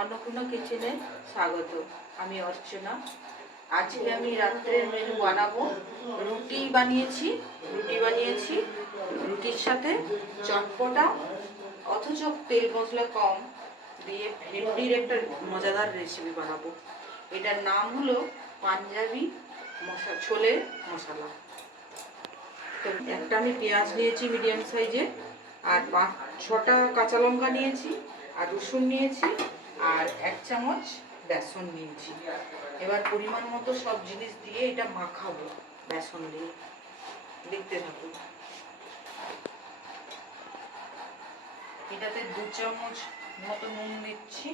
अन्नपूर्णा किचेने स्वागत। আমি অর্চনা। আজকে আমি রাত্রের মেনু বানাবো। রুটি বানিয়েছি রুটির সাথে চটপটা অথচ তেল মশলা কম দিয়ে ভেন্ডির একটা মজাদার রেসিপি বানাবো। এটার নাম হলো পাঞ্জাবি ছোলে মশলা। তো একটা আমি পেঁয়াজ নিয়েছি মিডিয়াম সাইজে, আর 5-6টা কাঁচা লঙ্কা নিয়েছি, আর রসুন নিয়েছি, আর 1 চামচ বেসন নিয়েছি। এবার পরিমাণ মতো সব জিনিস দিয়ে এটা মাখাবো বেসন দিয়ে। দেখতে থাকুন। এটাতে 2 চামচ মতো নুন দিচ্ছি,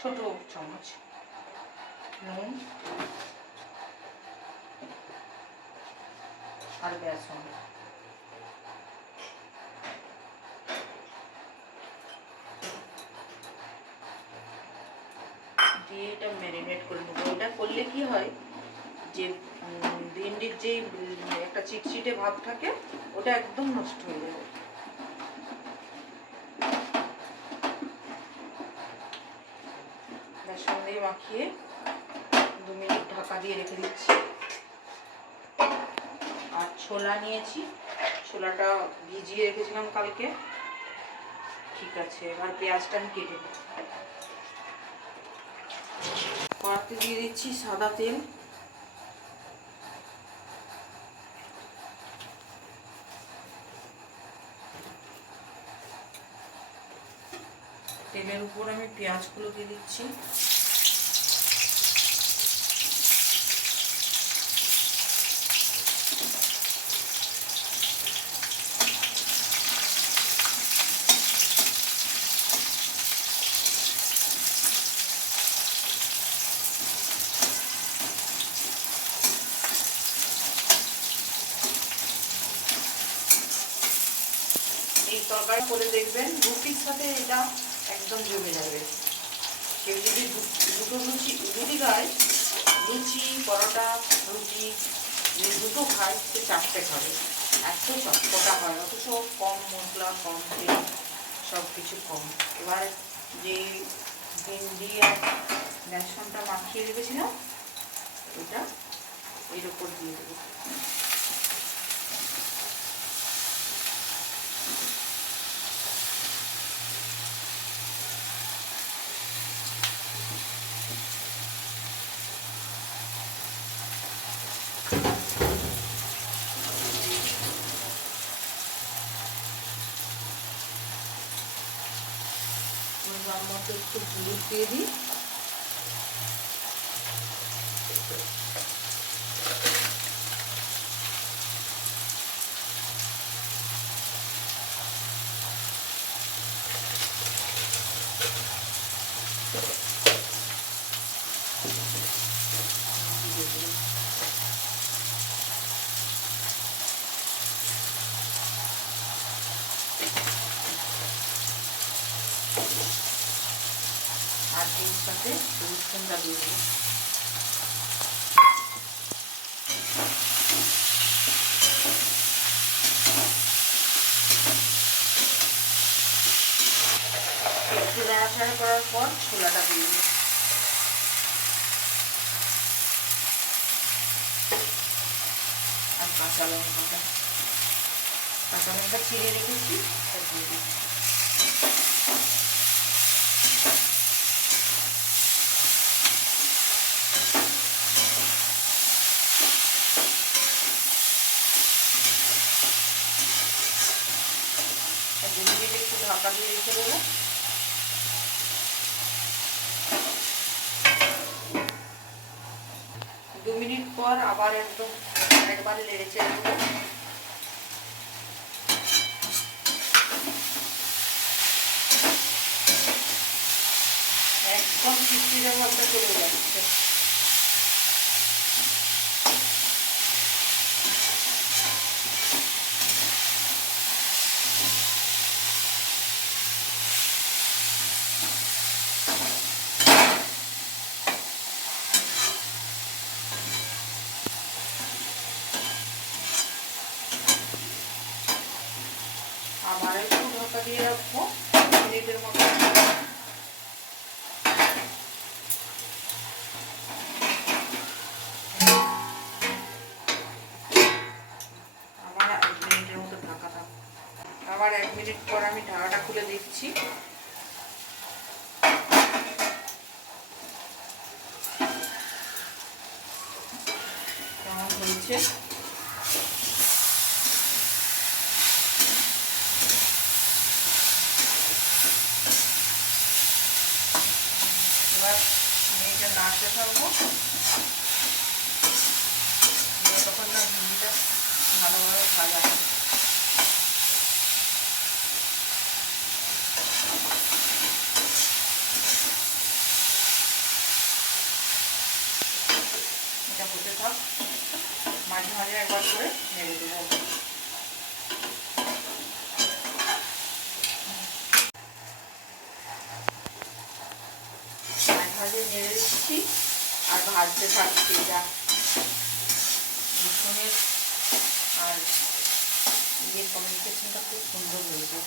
ছোট চামচ নুন আর বেসন। দিয়ে এটা ম্যারিনেট করে নেবো। এটা করলে কি হয় যে ভেন্ডির যে একটা চিটচিটে ভাব থাকে ওটা একদম নষ্ট হয়ে যাবে। বেসন দিয়ে মাখিয়ে 2 মিনিট ঢাকা দিয়ে রেখে দিচ্ছি। আর ছোলা নিয়েছি, ছোলাটা ভিজিয়ে রেখেছিলাম কালকে। ঠিক আছে, এবার পেঁয়াজটা আমি কেটে নেব। কড়াতে দিয়ে দিচ্ছি সাদা তেল। তেলের উপর আমি পেঁয়াজগুলো দিয়ে দিচ্ছি। এই তরকারি করে দেখবেন রুটির সাথে এটা একদম জমে যাবে। কেউ যদি দুটো রুটি খায়, লুচি পরোটা রুটি দুটো খায়, সে 4টে খাবে। এত চটপটা হয়, অথচ কম মশলা কম তেল সব কিছু কম। এবার যে ভেন্ডি আর বেসনটা মাখিয়ে রেখেছিলাম ওটা এর উপর দিয়ে দেবো। মতো একটু হলুদ দিয়ে দিই। আর এর সাথে রসুনটা দিয়ে দেবো। একটু নাড়াচাড়া করার পর ছোলাটা দিয়ে দেবো। আর কাঁচা লঙ্কা চিড়ে রেখেছি দিয়ে দিচ্ছি। একটু ঢাকা দিয়ে রেখে দেবো। দু মিনিট পর আবার একবার নেড়ে চেড়ে দেবো। একদম চিটচিটে ভাবটা চলে যাচ্ছে। আবার একটু ঢাকা দিয়ে রাখবো মিনিটের মতো। হচ্ছে। এবার আমি এটা নাড়তে থাকবো, তখন না ভিন্ডিটা ভালোভাবে ভাজা হয়। এটা হতে থাক, মাঝে মাঝে একবার করে নেড়ে দেবো। মাঝে মাঝে নেড়ে দিচ্ছি আর ভাজতে থাকছি। যা রসুনের আর ইয়ের কমিউনিকেশনটা খুব সুন্দর হয়েছে।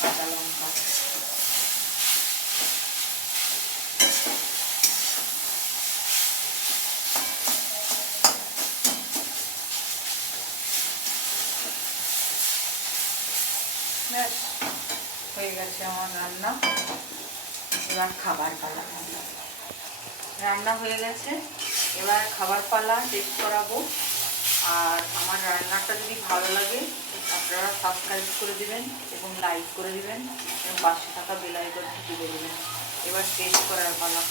কাঁচা লঙ্কা ব্যাস হয়ে গেছে আমার রান্না। এবার খাবার পালা। রান্না হয়ে গেছে, এবার খাবার পালা টেস্ট করাবো। আর আমার রান্নাটা যদি ভালো লাগে আপনারা সাবস্ক্রাইব করে দিবেন এবং লাইক করে দিবেন এবং পাশে থাকা বেল আইকনটি টিপে দেবেন। এবার টেস্ট করার পালা।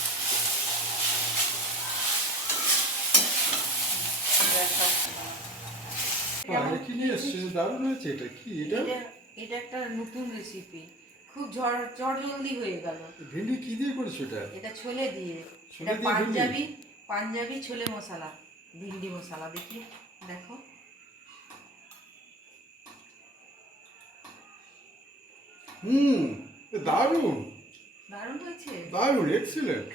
এটা একটা নতুন রেসিপি, খুব জলদি হয়ে গেল। ভেন্ডি কি দিয়ে করেছো এটা? এটা ছোলে দিয়ে। এটা পাঞ্জাবি ছোলে মশলা, ভিন্ডি মশলা। দেখি, দেখো দারুণ দারুণ হয়েছে, দারুণ, এক্সিলেন্ট।